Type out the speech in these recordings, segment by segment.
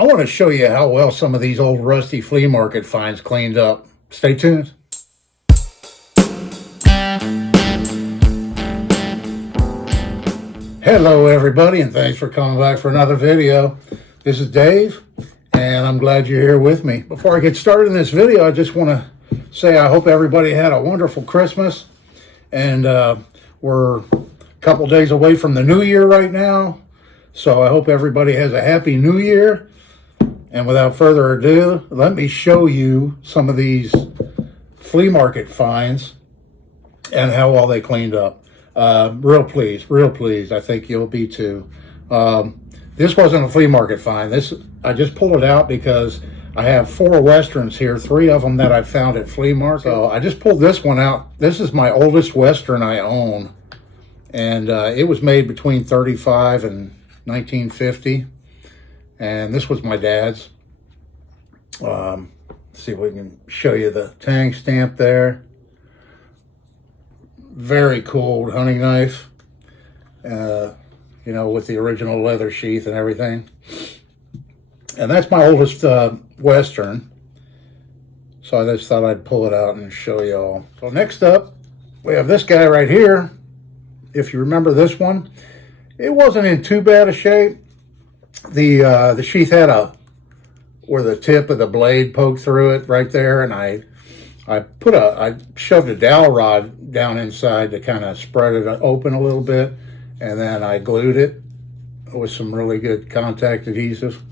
I want to show you how well some of these old rusty flea market finds cleaned up. Stay tuned. Hello everybody, and thanks for coming back for another video. This is Dave, and I'm glad you're here with me. Before I get started in this video, I just want to say I hope everybody had a wonderful Christmas. And we're a couple days away from the new year right now. So I hope everybody has a happy new year. And without further ado, let me show you some of these flea market finds and how well they cleaned up. Real pleased. I think you'll be too. This wasn't a flea market find. I just pulled it out because I have 4 Westerns here, 3 of them that I found at flea market. So I just pulled this one out. This is my oldest Western I own. And it was made between 35 and 1950. And this was my dad's. Let's see if we can show you the tang stamp there. Very cool hunting knife. You know, with the original leather sheath and everything. And that's my oldest Western. So I just thought I'd pull it out and show you all. So next up, we have this guy right here. If you remember this one, it wasn't in too bad a shape. The sheath had where the tip of the blade poked through it right there, and I shoved a dowel rod down inside to kind of spread it open a little bit, and then I glued it with some really good contact adhesive.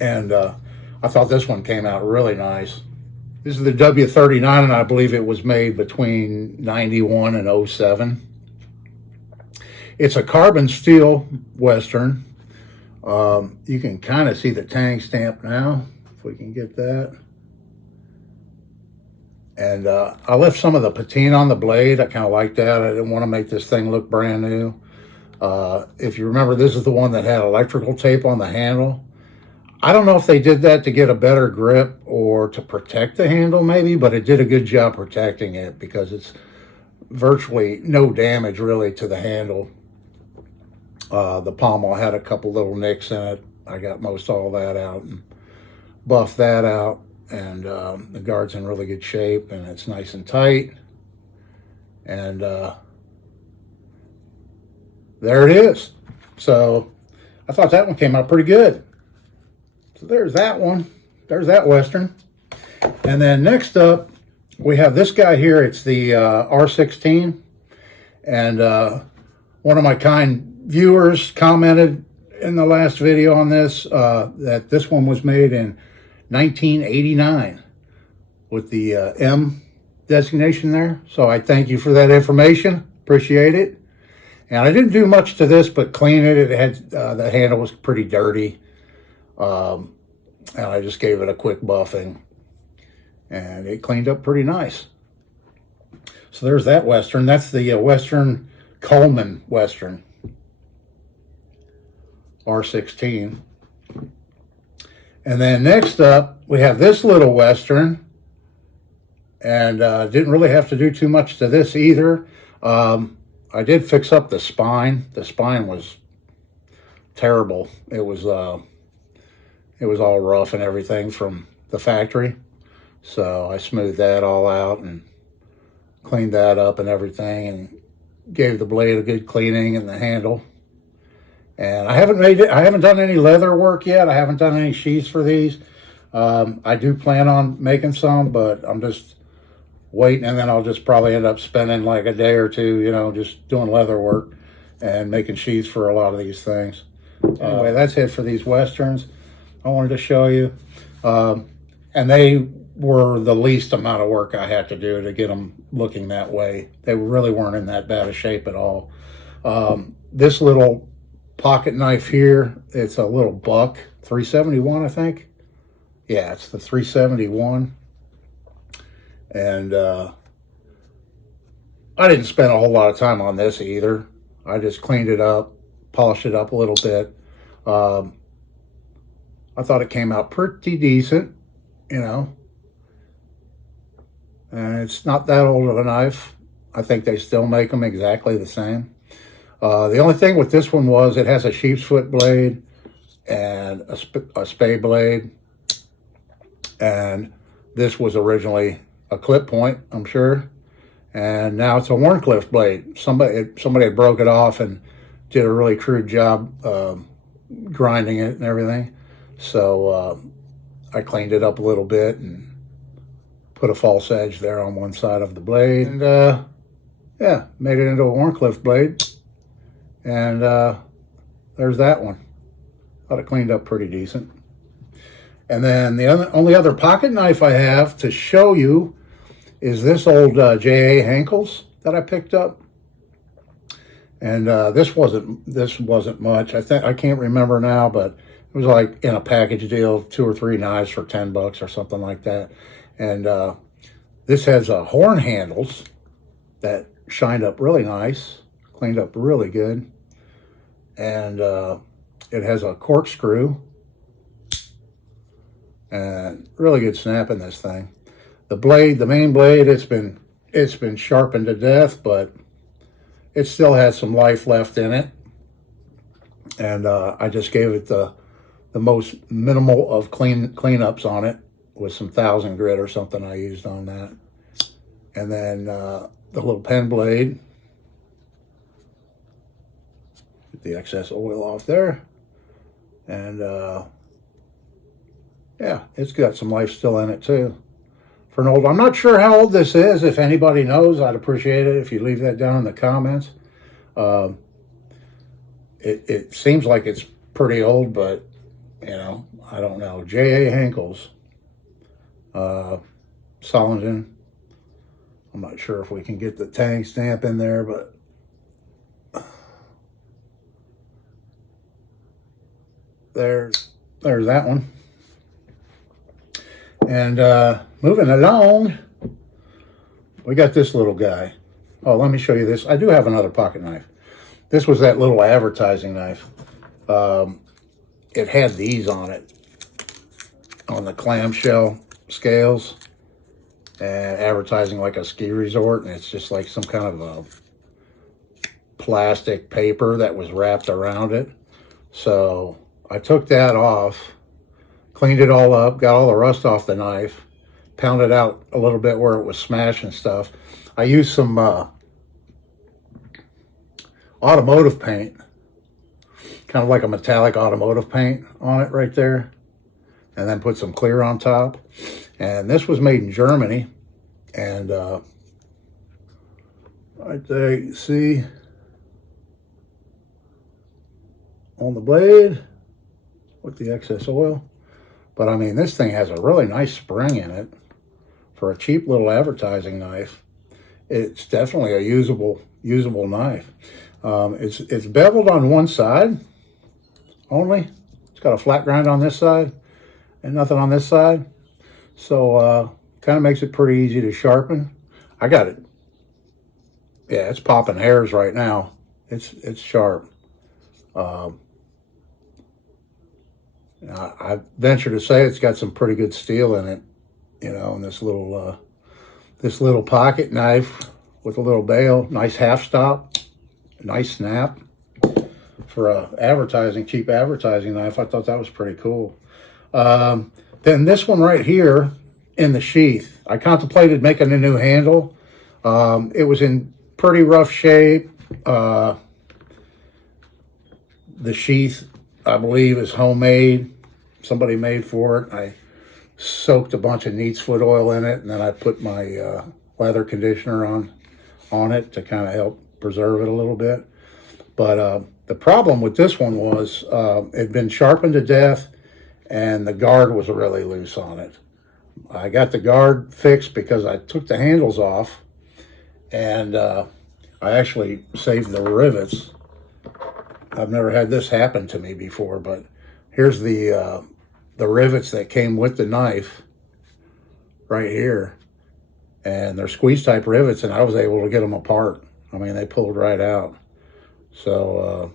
And I thought this one came out really nice. This is the W39, and I believe it was made between 91 and 07. It's a carbon steel Western. You can kind of see the tang stamp now, if we can get that. And I left some of the patina on the blade. I kind of like that. I didn't want to make this thing look brand new. If you remember, this is the one that had electrical tape on the handle. I don't know if they did that to get a better grip or to protect the handle maybe, but it did a good job protecting it because it's virtually no damage really to the handle. The pommel had a couple little nicks in it. I got most all that out and buffed that out. And the guard's in really good shape, and it's nice and tight. And there it is. So I thought that one came out pretty good. So there's that one. There's that Western. And then next up, we have this guy here. It's the R16. And one of my kind viewers commented in the last video on this that this one was made in 1989 with the M designation there. So I thank you for that information. Appreciate it. And I didn't do much to this but clean it. It had the handle was pretty dirty. And I just gave it a quick buffing. And it cleaned up pretty nice. So there's that Western. That's the Western Coleman Western. R16. And then next up, we have this little Western. And didn't really have to do too much to this either. I did fix up the spine. The spine was terrible. It was all rough and everything from the factory. So I smoothed that all out and cleaned that up and everything and gave the blade a good cleaning and the handle. And I haven't done any leather work yet. I haven't done any sheaths for these. I do plan on making some, but I'm just waiting, and then I'll just probably end up spending like a day or two, you know, just doing leather work and making sheaths for a lot of these things. Anyway, that's it for these Westerns. I wanted to show you. And they were the least amount of work I had to do to get them looking that way. They really weren't in that bad a shape at all. This little pocket knife here, it's a little buck, 371, I think. Yeah, it's the 371. And I didn't spend a whole lot of time on this either. I just cleaned it up, polished it up a little bit. I thought it came out pretty decent, you know. And it's not that old of a knife. I think they still make them exactly the same. The only thing with this one was it has a sheep's foot blade, and a spade blade. And this was originally a clip point, I'm sure. And now it's a Warncliffe blade. Somebody had broke it off and did a really crude job grinding it and everything. So I cleaned it up a little bit and put a false edge there on one side of the blade. And yeah, made it into a Warncliffe blade. And there's that one. Got it cleaned up pretty decent. And then the only other pocket knife I have to show you is this old J.A. Henkel's that I picked up. And this wasn't much. I can't remember now, but it was like in a package deal, 2 or 3 knives for $10 or something like that. And this has horn handles that shined up really nice, cleaned up really good. And it has a corkscrew and really good snap in this thing. The blade, the main blade, it's been sharpened to death, but it still has some life left in it. And I just gave it the most minimal of cleanups on it with some 1000 grit or something I used on that. And then the little pen blade. Get the excess oil off there. And yeah, it's got some life still in it too. For an old, I'm not sure how old this is. If anybody knows, I'd appreciate it if you leave that down in the comments. It seems like it's pretty old, but you know, I don't know. J.A. Henkel's, Solingen. I'm not sure if we can get the tag stamp in there, but there's that one. And moving along, we got this little guy. Oh, let me show you this. I do have another pocket knife. This was that little advertising knife. It had these on it, on the clamshell scales, and advertising like a ski resort, and it's just like some kind of a plastic paper that was wrapped around it. So I took that off, cleaned it all up, got all the rust off the knife, pounded out a little bit where it was smashed and stuff. I used some automotive paint, kind of like a metallic automotive paint on it right there, and then put some clear on top. And this was made in Germany. And right there you can see on the blade with the excess oil. But I mean, this thing has a really nice spring in it for a cheap little advertising knife. It's definitely a usable knife. It's beveled on one side only. It's got a flat grind on this side and nothing on this side. So kind of makes it pretty easy to sharpen. I got it. Yeah, it's popping hairs right now. It's sharp. I venture to say it's got some pretty good steel in it, you know, in this little pocket knife with a little bail, nice half stop, nice snap for a cheap advertising knife. I thought that was pretty cool. Then this one right here in the sheath, I contemplated making a new handle. It was in pretty rough shape. The sheath, I believe, is homemade. Somebody made for it. I soaked a bunch of neat's foot oil in it, and then I put my leather conditioner on it to kind of help preserve it a little bit. But the problem with this one was it had been sharpened to death, and the guard was really loose on it. I got the guard fixed because I took the handles off, and I actually saved the rivets. I've never had this happen to me before, but here's the rivets that came with the knife right here, and they're squeeze type rivets, and I was able to get them apart. I mean, they pulled right out. So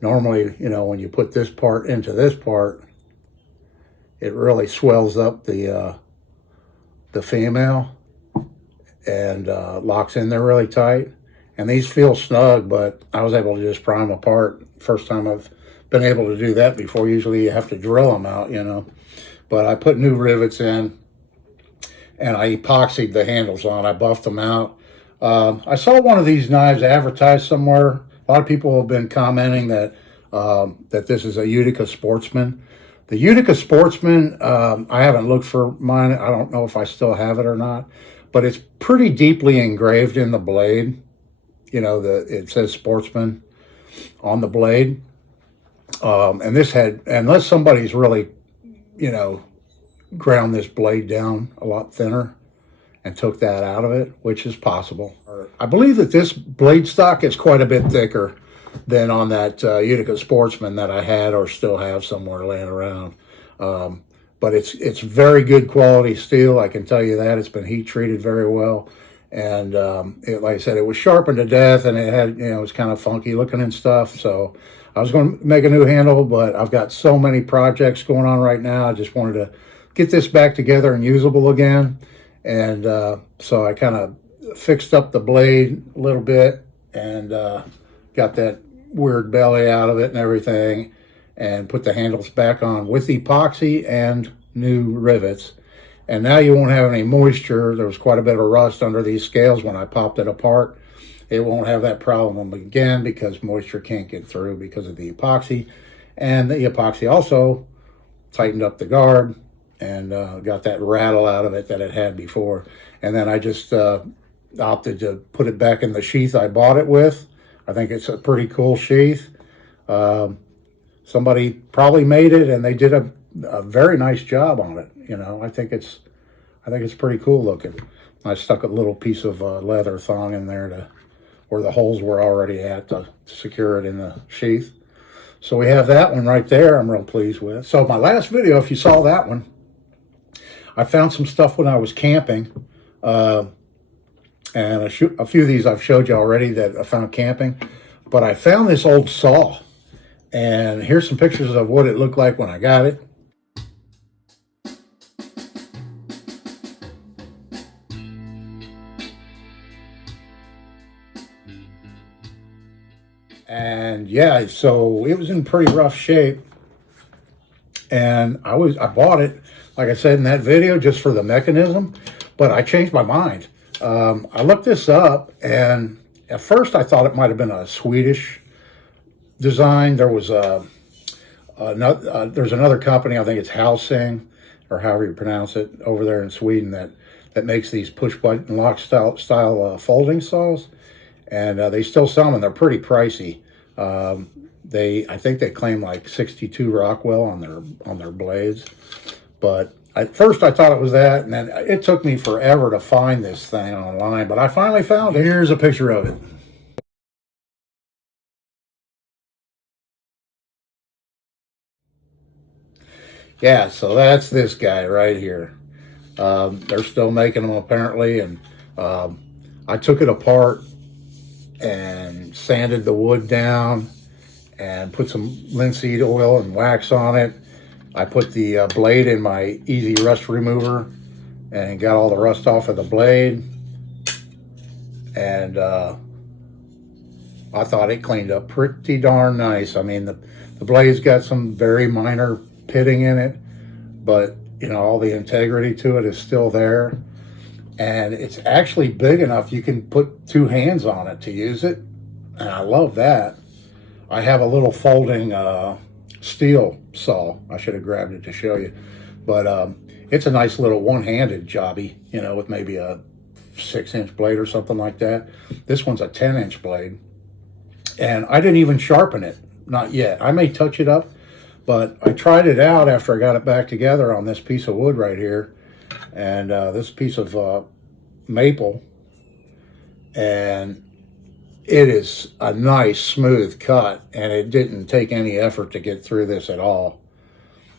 normally, you know, when you put this part into this part, it really swells up the female and locks in there really tight. And these feel snug, but I was able to just pry them apart. First time I've been able to do that before. Usually you have to drill them out, you know. But I put new rivets in, and I epoxied the handles on. I buffed them out. I saw one of these knives advertised somewhere. A lot of people have been commenting that that this is a Utica Sportsman. The Utica Sportsman, I haven't looked for mine. I don't know if I still have it or not, but it's pretty deeply engraved in the blade. You know, it says Sportsman on the blade. And this had, unless somebody's really, you know, ground this blade down a lot thinner and took that out of it, which is possible. I believe that this blade stock is quite a bit thicker than on that Utica Sportsman that I had or still have somewhere laying around. But it's very good quality steel, I can tell you that. It's been heat treated very well. And like I said, it was sharpened to death, and it had, you know, it was kind of funky looking and stuff. So I was going to make a new handle, but I've got so many projects going on right now. I just wanted to get this back together and usable again. And so I kind of fixed up the blade a little bit and got that weird belly out of it and everything, and put the handles back on with epoxy and new rivets. And now you won't have any moisture. There was quite a bit of rust under these scales when I popped it apart. It won't have that problem again because moisture can't get through because of the epoxy. And the epoxy also tightened up the guard and got that rattle out of it that it had before. And then I just opted to put it back in the sheath I bought it with. I think it's a pretty cool sheath. Somebody probably made it, and they did a very nice job on it. You know, I think it's pretty cool looking. I stuck a little piece of leather thong in there to where the holes were already at to secure it in the sheath. So we have that one right there. I'm real pleased with. So my last video, if you saw that one, I found some stuff when I was camping. And a few of these I've showed you already that I found camping. But I found this old saw. And here's some pictures of what it looked like when I got it. And yeah, so it was in pretty rough shape. And I bought it, like I said in that video, just for the mechanism. But I changed my mind. I looked this up, and at first I thought it might have been a Swedish design. There was there's another company, I think it's Housing, or however you pronounce it, over there in Sweden that makes these push button lock style folding saws, and they still sell them, and they're pretty pricey. I think they claim like 62 Rockwell on their blades, but at first I thought it was that, and then it took me forever to find this thing online, but I finally found it. Here's a picture of it. Yeah, so that's this guy right here. They're still making them apparently, and I took it apart and sanded the wood down and put some linseed oil and wax on it. I put the blade in my easy rust remover and got all the rust off of the blade. And I thought it cleaned up pretty darn nice. I mean, the blade's got some very minor pitting in it, but you know, all the integrity to it is still there. And it's actually big enough you can put two hands on it to use it. And I love that. I have a little folding steel saw. I should have grabbed it to show you. But it's a nice little one-handed jobby, you know, with maybe a 6-inch blade or something like that. This one's a 10-inch blade. And I didn't even sharpen it. Not yet. I may touch it up. But I tried it out after I got it back together on this piece of wood right here. And this piece of maple. And it is a nice smooth cut, and it didn't take any effort to get through this at all.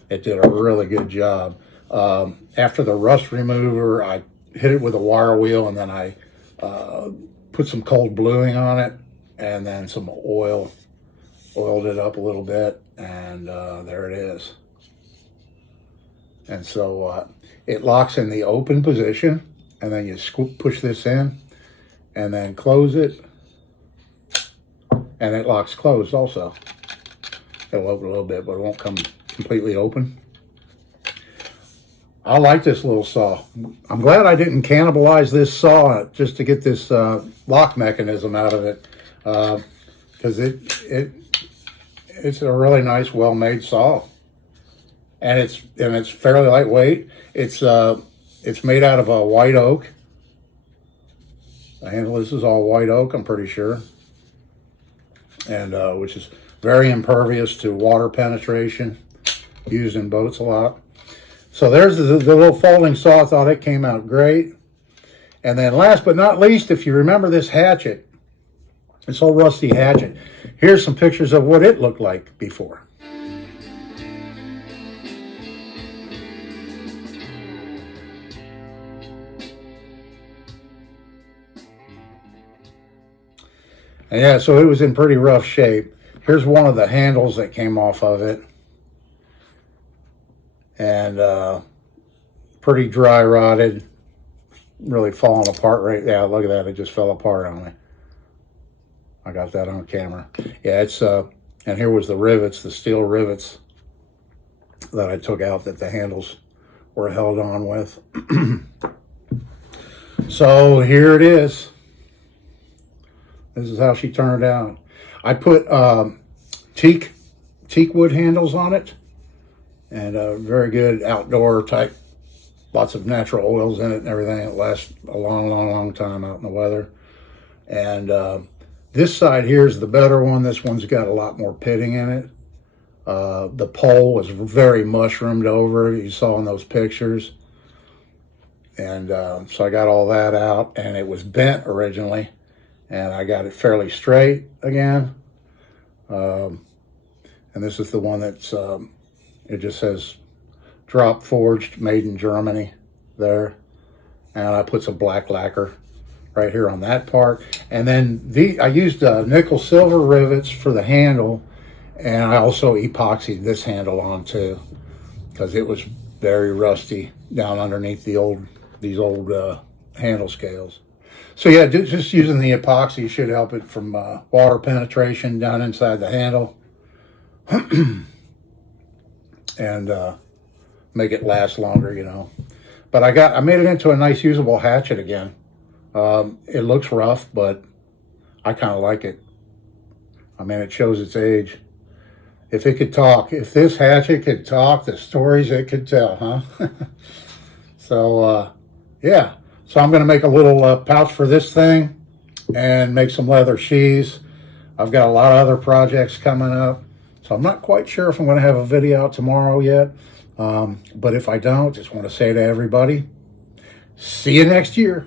It did a really good job. After the rust remover, I hit it with a wire wheel, and then I put some cold bluing on it, and then some oiled it up a little bit, and there it is. And so it locks in the open position, and then you push this in, and then close it, and it locks closed also. It'll open a little bit, but it won't come completely open. I like this little saw. I'm glad I didn't cannibalize this saw just to get this lock mechanism out of it, because it's a really nice, well-made saw, and it's fairly lightweight. It's made out of a white oak. The handle, this is all white oak, I'm pretty sure, and which is very impervious to water penetration, used in boats a lot. So there's the little folding saw. I thought it came out great. And then last but not least, if you remember this hatchet, this old rusty hatchet, here's some pictures of what it looked like before. And yeah, so it was in pretty rough shape. Here's one of the handles that came off of it. And pretty dry rotted, really falling apart right now. Look at that, it just fell apart on me. I got that on camera. Yeah, it's and here was the rivets, the steel rivets that I took out that the handles were held on with. So here it is. This is how she turned out. I put teak wood handles on it, and very good outdoor type, lots of natural oils in it and everything. It lasts a long time out in the weather. And this side here is the better one. This one's got a lot more pitting in it. The pole was very mushroomed over, you saw in those pictures. And so I got all that out, and it was bent originally, and I got it fairly straight again. And this is the one that's, it just says drop forged, made in Germany there. And I put some black lacquer right here on that part. And then I used nickel silver rivets for the handle, and I also epoxied this handle on too, because it was very rusty down underneath these old handle scales. So yeah, just using the epoxy should help it from water penetration down inside the handle. And make it last longer, you know. But I made it into a nice usable hatchet again. It looks rough, but I kind of like it. I mean, it shows its age. If it could talk, if this hatchet could talk, the stories it could tell, huh? So, yeah. So I'm going to make a little pouch for this thing and make some leather sheaths. I've got a lot of other projects coming up. So I'm not quite sure if I'm going to have a video out tomorrow yet. But if I don't, just want to say to everybody, see you next year.